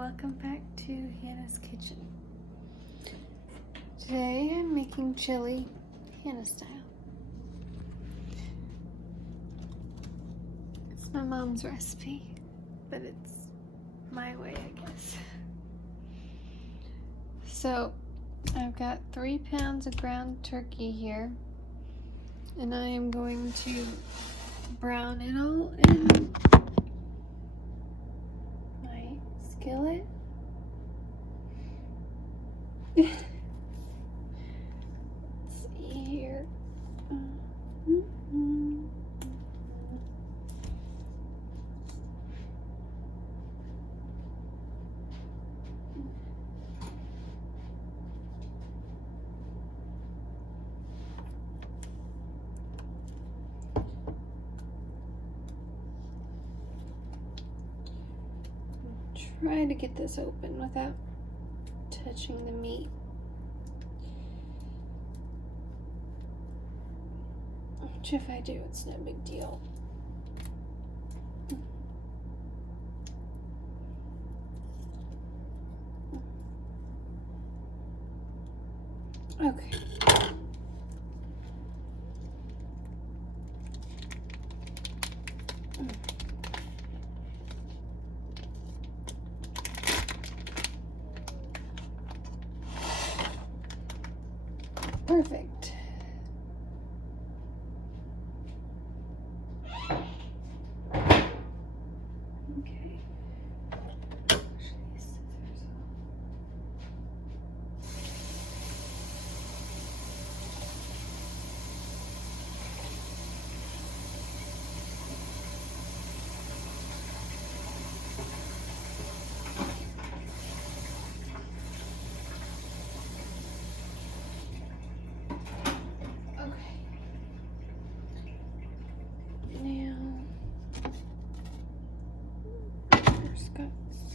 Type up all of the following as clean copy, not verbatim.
welcome back to Hannah's Kitchen. Today I'm making chili Hannah style. It's my mom's recipe, but it's my way, I guess. So I've got 3 pounds of ground turkey here, and I am going to brown it all in my skillet. Let's see here. Try to get this open without touching the meat. Which, if I do, it's no big deal. Okay. Perfect. Okay.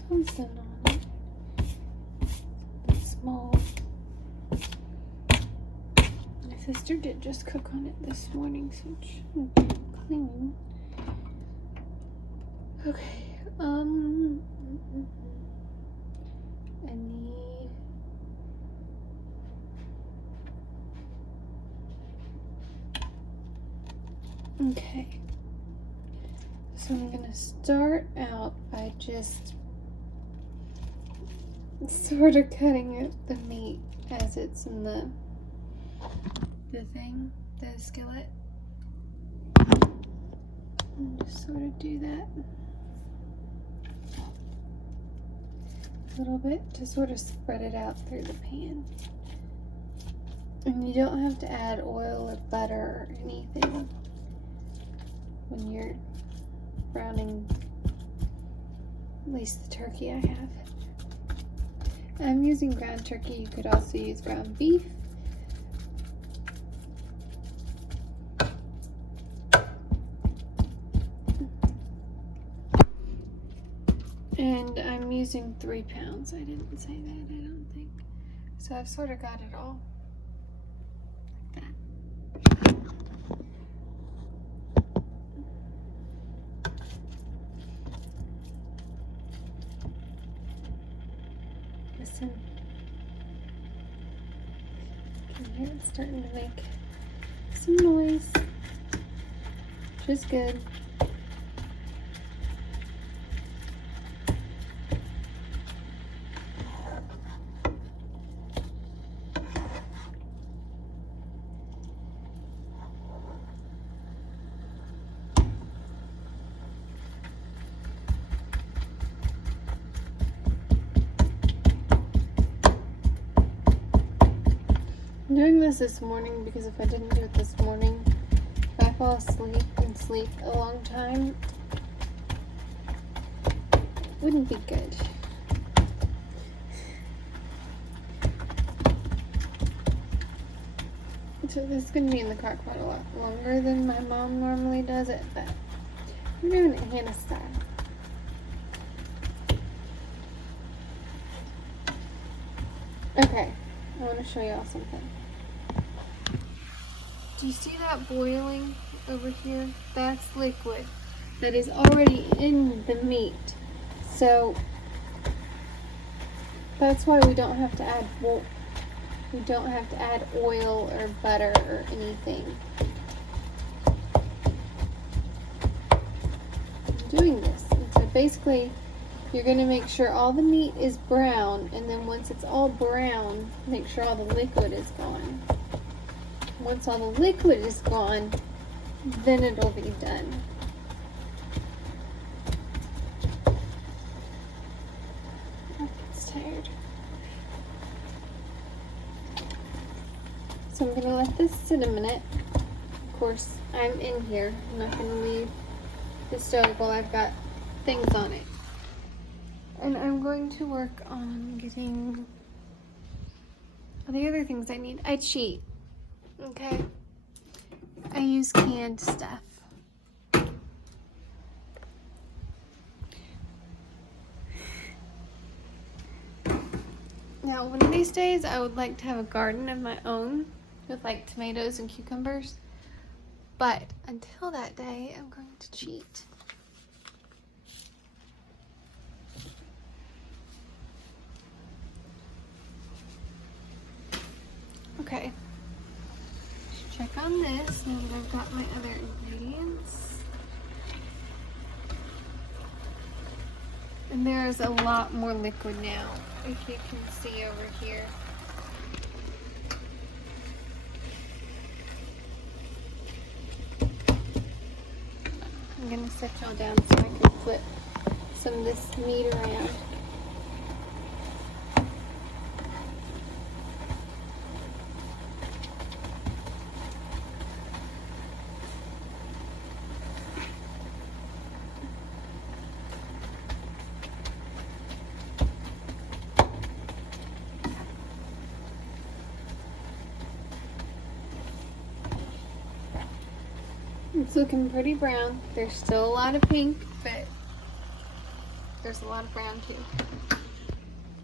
Something on it. It's small. My sister did just cook on it this morning, so it shouldn't be clean. Okay, I need okay. So I'm gonna start out by just sort of cutting it, the meat as it's in the skillet. And just sort of do that a little bit to sort of spread it out through the pan. And you don't have to add oil or butter or anything when you're browning, at least the turkey I have. I'm using ground turkey. You could also use ground beef. And I'm using 3 pounds. I didn't say that, I don't think. So I've sort of got it all like that. Listen. You can hear it starting to make some noise, which is good. I'm doing this morning because if I didn't do it this morning, if I fall asleep and sleep a long time, it wouldn't be good. So this is going to be in the crock pot a lot longer than my mom normally does it, but I'm doing it Hannah style. Okay, I want to show y'all something. Do you see that boiling over here? That's liquid that is already in the meat. So That's why we don't have to add oil or butter or anything. I'm doing this. And so basically, you're going to make sure all the meat is brown, and then once it's all brown, make sure all the liquid is gone. Once all the liquid is gone, then it'll be done. It's tired. So I'm going to let this sit a minute. Of course, I'm in here. I'm not going to leave the stove while I've got things on it. And I'm going to work on getting all the other things I need. I cheat, okay? I use canned stuff. Now, one of these days, I would like to have a garden of my own with like tomatoes and cucumbers. But until that day, I'm going to cheat. Okay. Check on this now that I've got my other ingredients. And there is a lot more liquid now, if you can see over here. I'm gonna set y'all down so I can flip some of this meat around. It's looking pretty brown. There's still a lot of pink, but there's a lot of brown too.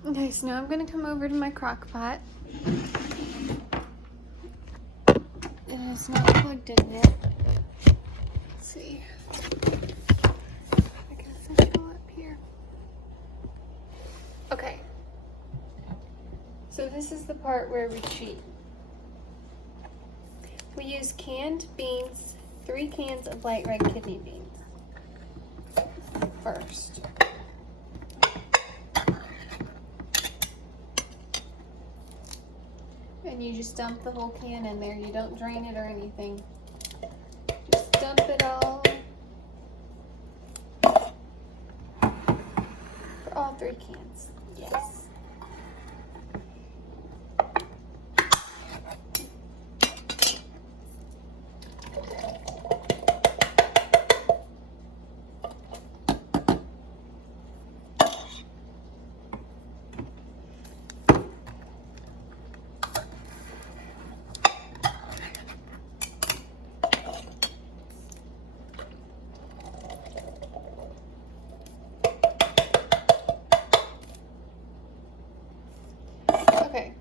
Okay, so now I'm gonna come over to my crock pot. It is not plugged in yet. Let's see. I can set it all up here. Okay. So this is the part where we cheat. We use canned beans, 3 cans of light red kidney beans first. And you just dump the whole can in there. You don't drain it or anything. Just dump it all for all 3 cans. Yes. Okay,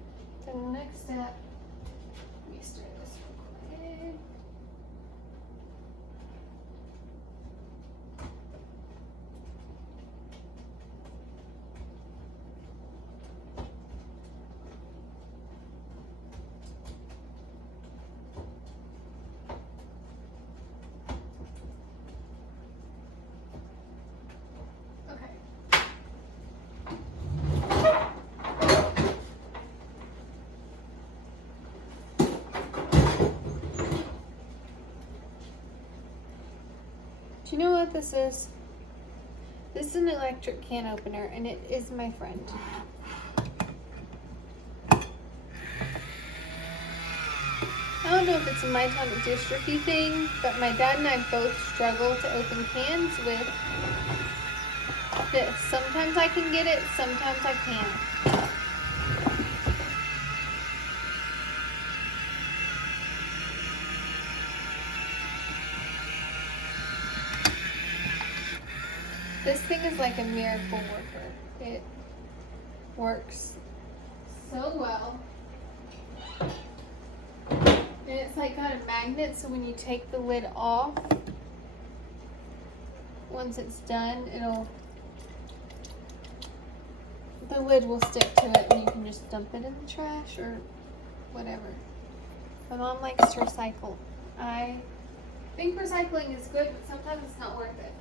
so the next step, let me stir this real quick. Okay. Do you know what this is? This is an electric can opener, and it is my friend. I don't know if it's a myotonic dystrophy thing, but my dad and I both struggle to open cans with this. Sometimes I can get it, sometimes I can't. This thing is like a miracle worker. It works so well. And it's like got a magnet, so when you take the lid off, once it's done, the the lid will stick to it and you can just dump it in the trash or whatever. My mom likes to recycle. I think recycling is good, but sometimes it's not worth it.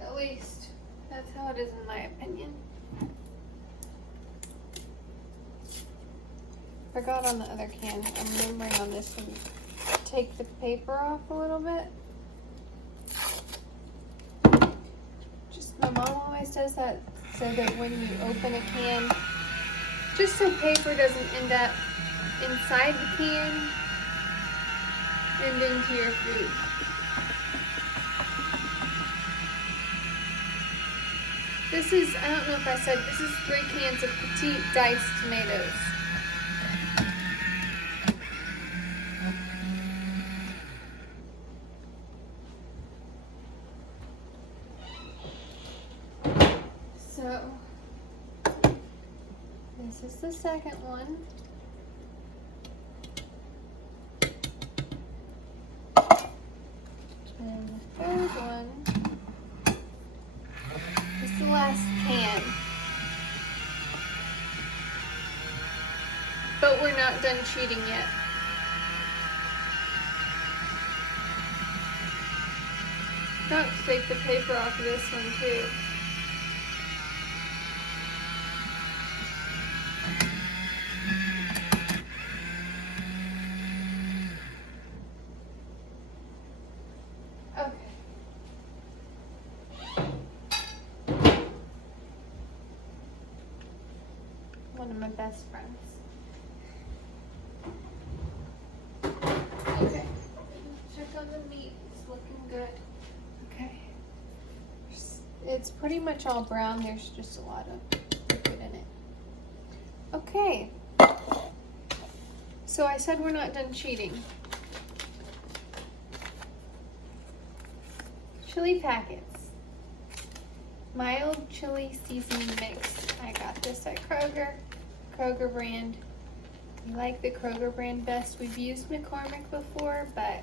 At least, that's how it is in my opinion. Forgot on the other can. I'm remembering on this one. Take the paper off a little bit. Just, my mom always does that so that when you open a can, just so paper doesn't end up inside the can and into your food. This is, I don't know if I said, this is 3 cans of petite diced tomatoes. So, this is the second one. And the third one is the last can. But we're not done cheating yet. Got to take the paper off of this one too. One of my best friends. Okay, check on the meat. It's looking good. Okay. It's pretty much all brown. There's just a lot of liquid in it. Okay. So I said we're not done cheating. Chili packets. Mild chili seasoning mix. I got this at Kroger brand. We like the Kroger brand best. We've used McCormick before, but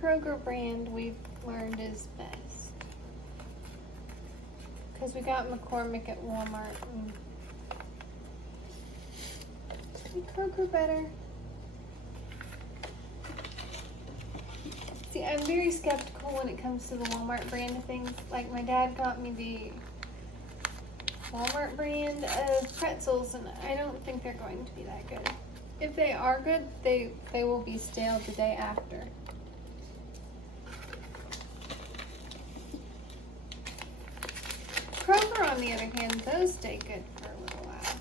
Kroger brand we've learned is best. Because we got McCormick at Walmart. And is Kroger better? See, I'm very skeptical when it comes to the Walmart brand of things. Like, my dad got me the Walmart brand of pretzels, and I don't think they're going to be that good. If they are good, they will be stale the day after. Kroger, on the other hand, those stay good for a little while.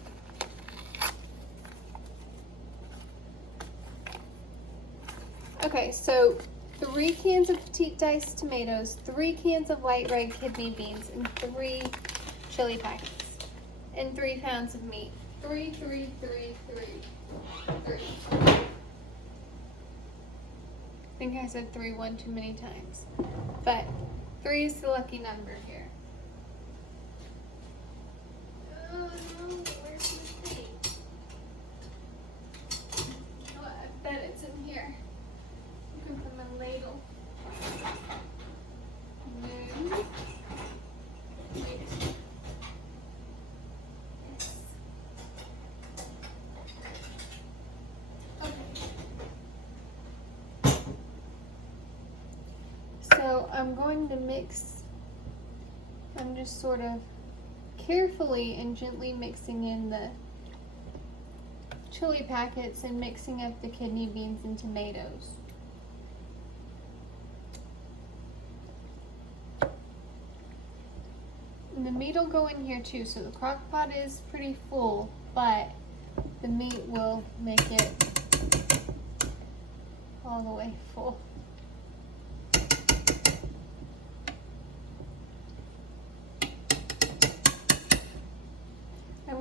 Okay, so 3 cans of petite diced tomatoes, 3 cans of white red kidney beans, and 3 chili packets, and 3 pounds of meat. 3, 3, 3, 3, 3. I think I said 3 one too many times, but 3 is the lucky number here. Oh no, where's my thing? Oh, I bet it's in here. Looking for my ladle. No. Wait. Yes. Okay. So I'm going to mix. I'm just sort of carefully and gently mixing in the chili packets and mixing up the kidney beans and tomatoes. And the meat will go in here too, so the crock pot is pretty full, but the meat will make it all the way full. I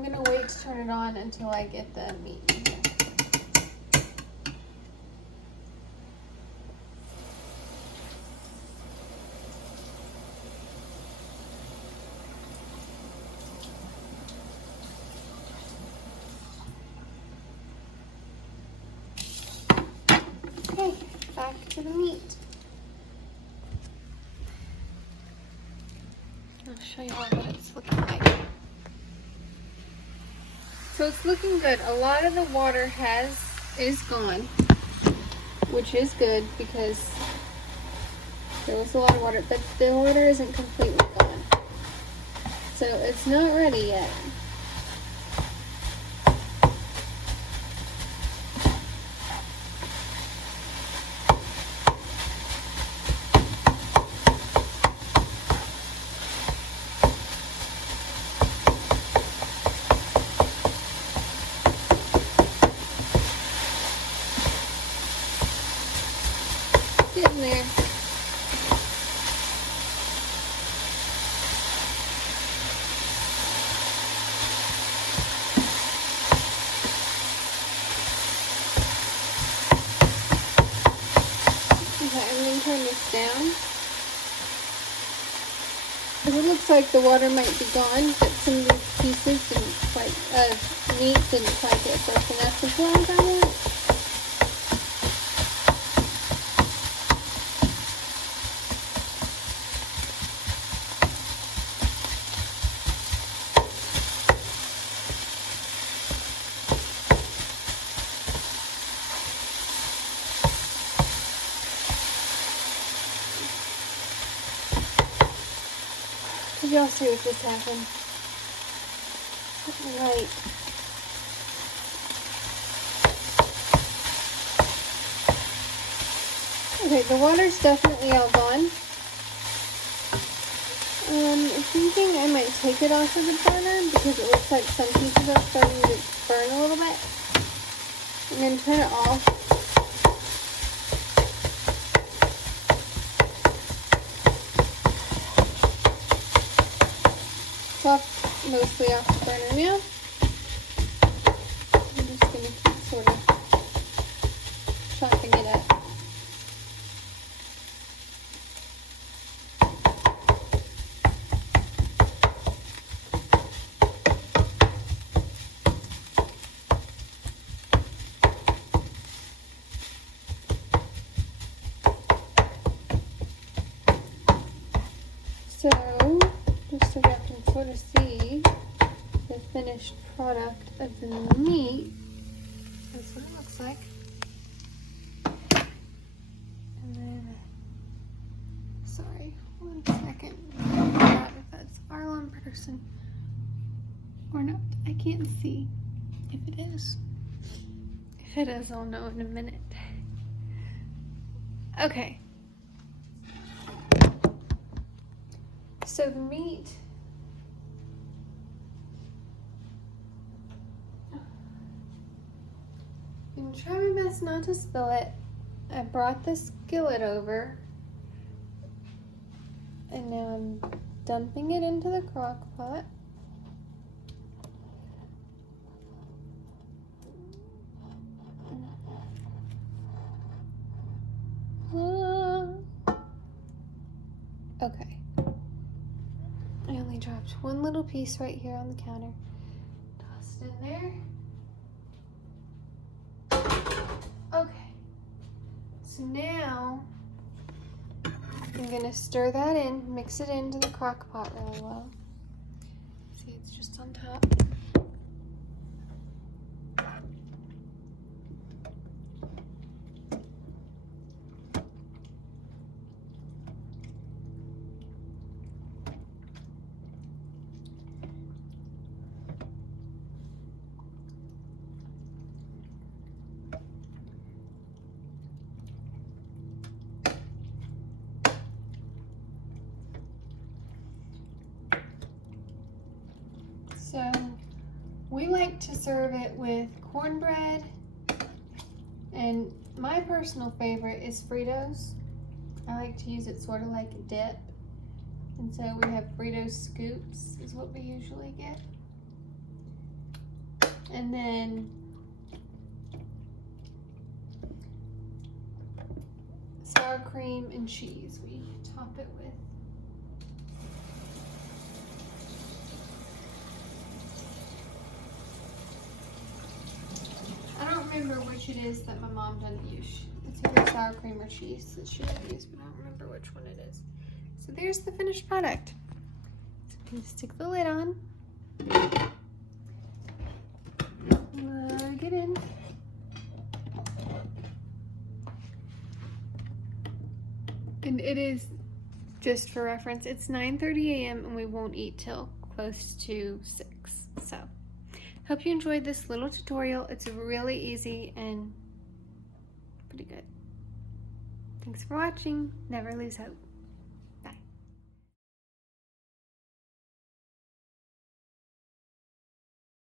just turn it on until I get the meat in here. Okay, back to the meat. I'll show you all what it's looking like. So it's looking good. A lot of the water is gone, which is good because there was a lot of water, but the water isn't completely gone. So it's not ready yet. Getting there. Okay, I'm going to turn this down. It looks like the water might be gone, but some of these pieces didn't quite, meat didn't quite get broken up as well as I want. Did y'all see what just happened? Right. Okay, the water's definitely all gone. Thinking I might take it off of the burner because it looks like some pieces are starting to burn a little bit. I'm going to turn it off. Mostly off the burner now. I'm just going to keep sort of chopping it up. So, just so y'all can sort of see the finished product of the meat. That's what it looks like. And then, sorry, 1 second. I forgot if that's Arlon person or not. I can't see if it is. If it is, I'll know in a minute. Okay. So the meat, I'm gonna try my best not to spill it. I brought the skillet over and now I'm dumping it into the crock pot. Okay. I only dropped one little piece right here on the counter. Tossed in there. Okay. So now I'm gonna stir that in, mix it into the crock pot really well. See, it's just on top. So we like to serve it with cornbread, and my personal favorite is Fritos. I like to use it sort of like a dip, and so we have Fritos scoops is what we usually get. And then sour cream and cheese we top it with. I don't remember which it is that my mom doesn't use. It's either sour cream or cheese that she doesn't use, but I don't remember which one it is. So there's the finished product. So I'm gonna stick the lid on. Plug it in. And it is, just for reference, it's 9:30 a.m. and we won't eat till close to 6. So, hope you enjoyed this little tutorial. It's really easy and pretty good. Thanks for watching. Never lose hope.